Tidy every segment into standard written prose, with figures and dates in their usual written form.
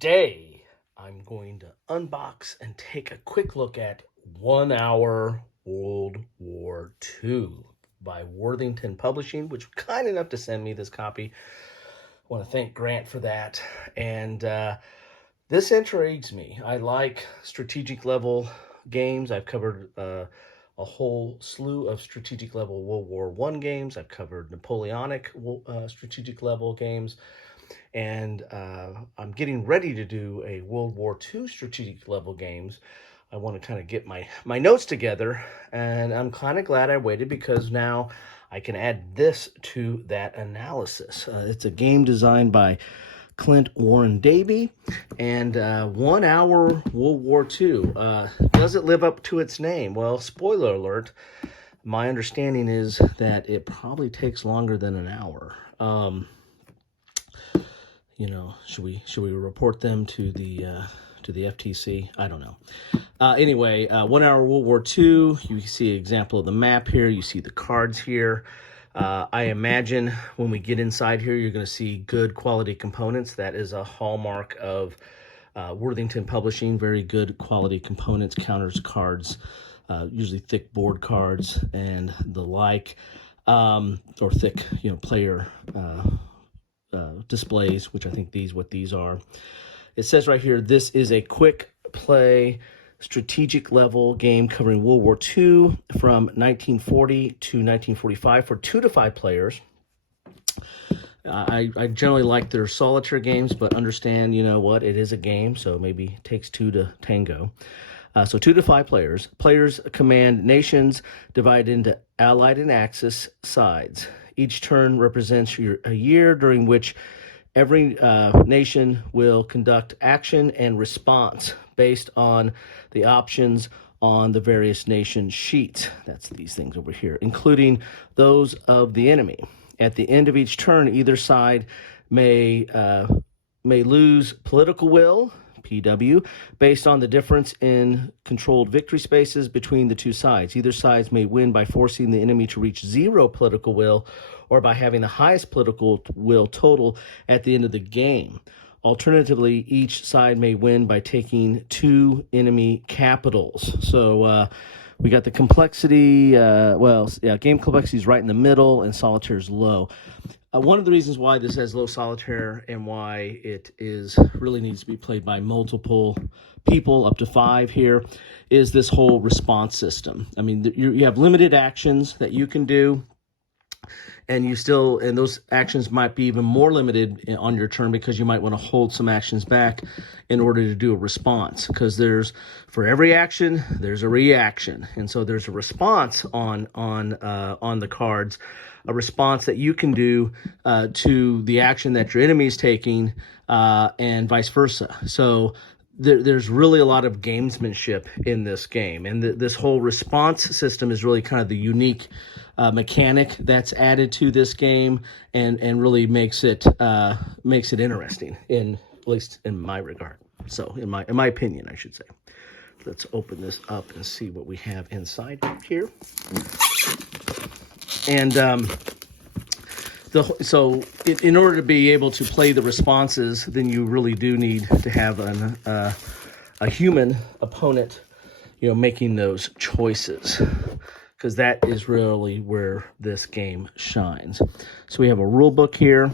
Today, I'm going to unbox and take a quick look at 1 Hour World War II by Worthington Publishing, which was kind enough to send me this copy. I want to thank Grant for that. And this intrigues me. I like strategic level games. I've covered a whole slew of strategic level World War I games. I've covered Napoleonic strategic level games. And I'm getting ready to do a World War II strategic level games. I want to kind of get my notes together, and I'm kind of glad I waited because now I can add this to that analysis. It's a game designed by Clint Warren Davey, and 1 Hour World War II. Does it live up to its name? Well, spoiler alert, my understanding is that it probably takes longer than an hour. Should we report them to the FTC? I don't know. Anyway, 1 Hour World War II. You see an example of the map here. You see the cards here. I imagine when we get inside here, you're going to see good quality components. That is a hallmark of Worthington Publishing. Very good quality components, counters, cards, usually thick board cards and the like, or thick, player displays, which I think what these are. It says right here, this is a quick play strategic level game covering World War II from 1940 to 1945 for 2 to 5 players. I generally like their solitaire games, but understand, it is a game, so maybe it takes 2 to tango. So 2 to 5 players. Players command nations divided into Allied and Axis sides. Each turn represents a year during which every nation will conduct action and response based on the options on the various nation sheets. That's these things over here, including those of the enemy. At the end of each turn, either side may lose political will, PW, based on the difference in controlled victory spaces between the two sides. Either side may win by forcing the enemy to reach 0 political will or by having the highest political will total at the end of the game. Alternatively, each side may win by taking 2 enemy capitals. So we got the complexity, game complexity is right in the middle and solitaire is low. One of the reasons why this has low solitaire and why it really needs to be played by multiple people, up to 5 here, is this whole response system. I mean, you have limited actions that you can do, and those actions might be even more limited on your turn because you might want to hold some actions back in order to do a response, because for every action there's a reaction, and so there's a response on the cards, a response that you can do to the action that your enemy is taking, and vice versa. So there's really a lot of gamesmanship in this game, and this whole response system is really kind of the unique mechanic that's added to this game, and really makes it interesting, at least in my regard. So in my opinion, I should say. Let's open this up and see what we have inside here. And in order to be able to play the responses, then you really do need to have a human opponent, making those choices, because that is really where this game shines. So we have a rule book here,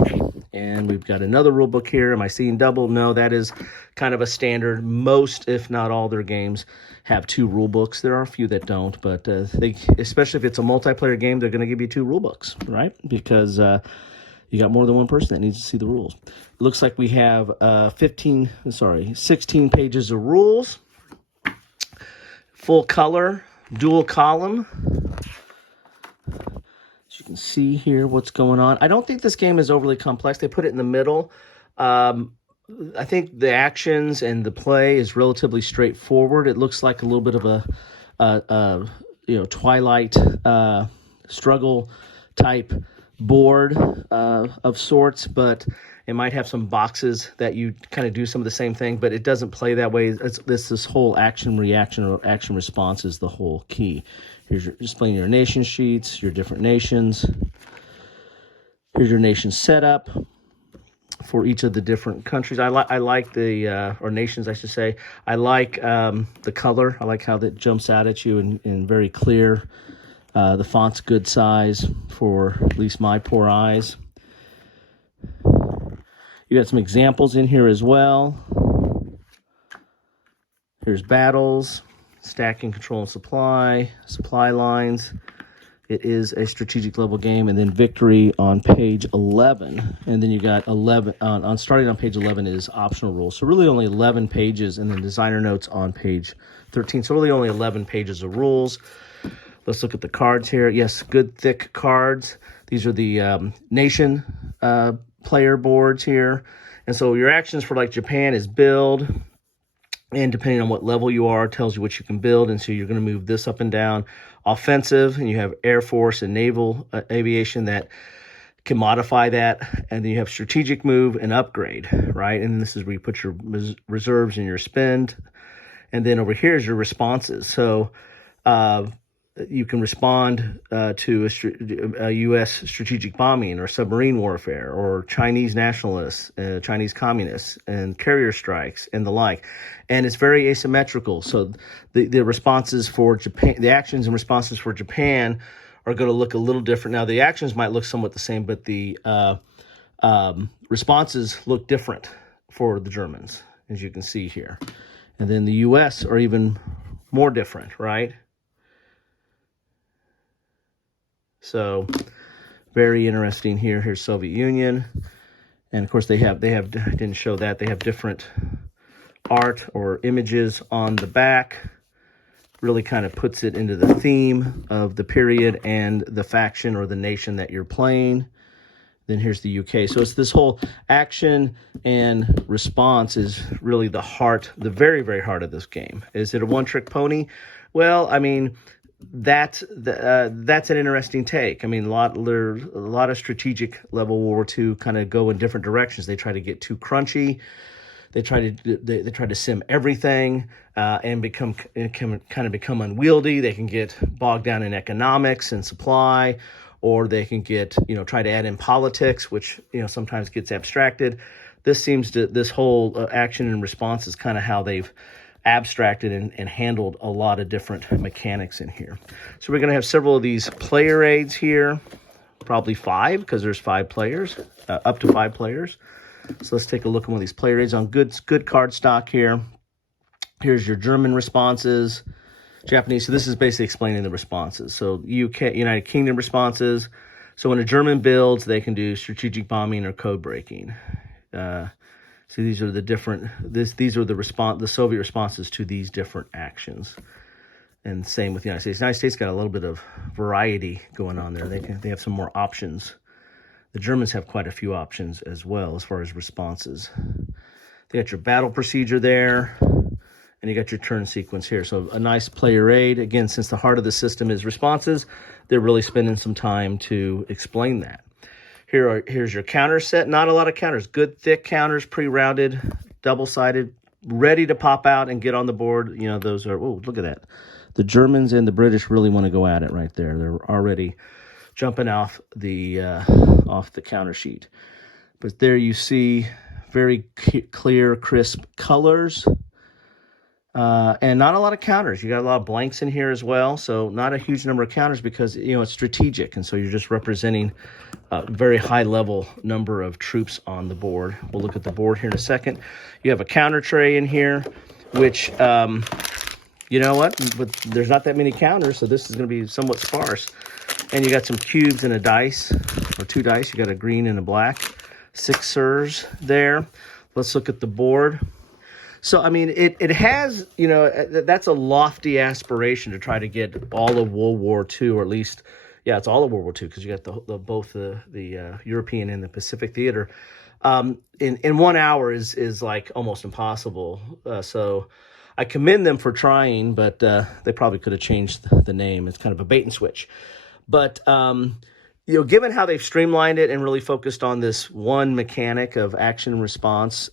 and we've got another rule book here. Am I seeing double? No, that is kind of a standard. Most, if not all, their games have 2 rule books. There are a few that don't, but especially if it's a multiplayer game, they're going to give you 2 rule books, right? Because you got more than one person that needs to see the rules. It looks like we have 16 pages of rules, full color, dual column. As you can see here what's going on. I don't think this game is overly complex. They put it in the middle. I think the actions and the play is relatively straightforward. It looks like a little bit of a Twilight struggle type board of sorts, but it might have some boxes that you kind of do some of the same thing, but it doesn't play that way. This whole action reaction or action response is the whole key. Here's displaying your nation sheets, your different nations. Here's your nation setup. for each of the different countries. I like the or nations, I should say. I like the color. I like how that jumps out at you in very clear. The font's good size for at least my poor eyes. You got some examples in here as well. Here's battles, stacking, control, and supply lines. It is a strategic level game, and then victory on page 11. And then you got 11, on starting on page 11 is optional rules. So really only 11 pages, and then designer notes on page 13. So really only 11 pages of rules. Let's look at the cards here. Yes, good thick cards. These are the nation player boards here. And so your actions for like Japan is build. And depending on what level you are, it tells you what you can build. And so you're going to move this up and down. Offensive, and you have Air Force and Naval Aviation that can modify that. And then you have strategic move and upgrade, right? And this is where you put your reserves and your spend. And then over here is your responses. So you can respond to a U.S. strategic bombing or submarine warfare or Chinese nationalists, Chinese communists, and carrier strikes and the like. And it's very asymmetrical. So the responses for Japan, the actions and responses for Japan are going to look a little different. Now, the actions might look somewhat the same, but the responses look different for the Germans, as you can see here. And then the U.S. are even more different, right? So very interesting here. Here's Soviet Union. And of course they have, I didn't show that. They have different art or images on the back. Really kind of puts it into the theme of the period and the faction or the nation that you're playing. Then here's the UK. So it's this whole action and response is really the heart, the very, very heart of this game. Is it a one-trick pony? Well, I mean, that's an interesting take. I mean, a lot of strategic level World War II kind of go in different directions. They try to get too crunchy. They try to sim everything and become unwieldy. They can get bogged down in economics and supply, or they can get try to add in politics, which sometimes gets abstracted. This whole action and response is kind of how they've abstracted and handled a lot of different mechanics in here. So we're going to have several of these player aids here, probably 5 because there's 5 players, up to 5 players. So let's take a look at one of these player aids on good card stock here. Here's your German responses, Japanese. So this is basically explaining the responses. So United Kingdom responses. So when a German builds, they can do strategic bombing or code breaking. So these are the different. These are the Soviet responses to these different actions. And same with the United States. The United States got a little bit of variety going on there. They have some more options. The Germans have quite a few options as well as far as responses. They got your battle procedure there, and you got your turn sequence here. So a nice player aid. Again, since the heart of the system is responses, they're really spending some time to explain that. Here's your counter set. Not a lot of counters. Good thick counters, pre-rounded, double-sided, ready to pop out and get on the board. Those are, oh, look at that. The Germans and the British really want to go at it right there. They're already jumping off the counter sheet. But there you see very clear, crisp colors. And not a lot of counters. You got a lot of blanks in here as well. So not a huge number of counters because, it's strategic. And so you're just representing a very high level number of troops on the board. We'll look at the board here in a second. You have a counter tray in here, which, you know what? But there's not that many counters. So this is going to be somewhat sparse. And you got some cubes and a dice or 2 dice. You got a green and a black. 6 sirs there. Let's look at the board. So, I mean, it has, that's a lofty aspiration to try to get all of World War II, or at least, yeah, it's all of World War II because you got both the European and the Pacific theater. In 1 hour is like almost impossible. So I commend them for trying, but they probably could have changed the name. It's kind of a bait and switch. But, given how they've streamlined it and really focused on this one mechanic of action and response,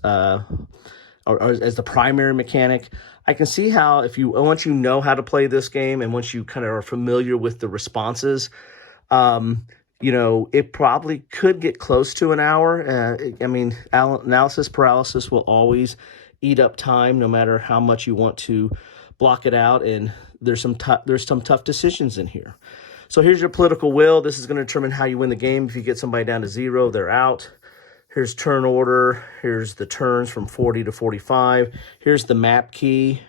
or as the primary mechanic, I can see how once you know how to play this game and once you kind of are familiar with the responses, you know, it probably could get close to an hour. I mean, analysis paralysis will always eat up time, no matter how much you want to block it out. And there's some tough decisions in here. So here's your political will. This is going to determine how you win the game. If you get somebody down to 0, they're out. Here's turn order. Here's the turns from 40 to 45. Here's the map key.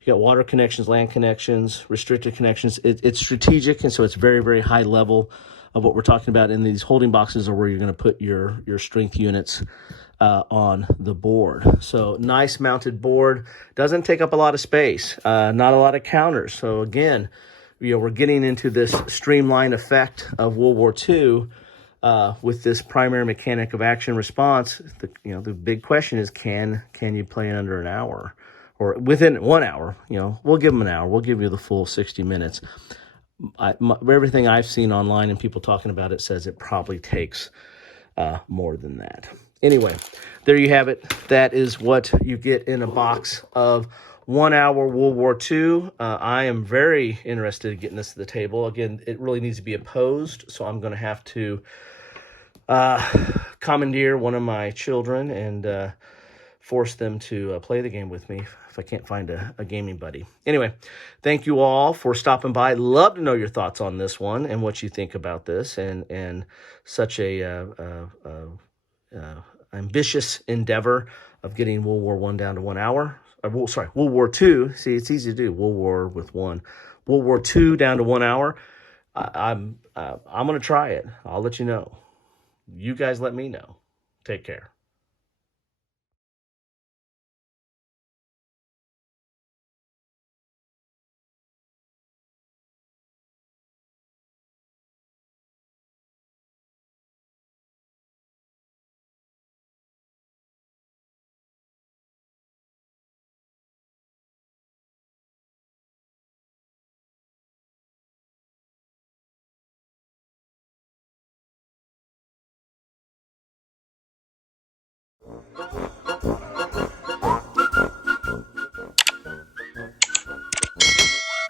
You got water connections, land connections, restricted connections. It's strategic, and so it's very, very high level of what we're talking about. And these holding boxes are where you're going to put your strength units on the board. So nice mounted board. Doesn't take up a lot of space. Not a lot of counters. So again, you know, we're getting into this streamlined effect of World War II with this primary mechanic of action response. The big question is, can you play in under an hour? Or within 1 hour, you know, we'll give them an hour. We'll give you the full 60 minutes. Everything I've seen online and people talking about it says it probably takes more than that. Anyway, there you have it. That is what you get in a box of 1 hour World War II. I am very interested in getting this to the table. Again, it really needs to be opposed, so I'm going to have to commandeer one of my children and force them to play the game with me if I can't find a gaming buddy. Anyway, thank you all for stopping by. Love to know your thoughts on this one and what you think about this and such a ambitious endeavor of getting World War I down to 1 hour. World War II. See, it's easy to do. World War with one. World War II down to 1 hour. I'm going to try it. I'll let you know. You guys let me know. Take care.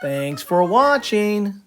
Thanks for watching.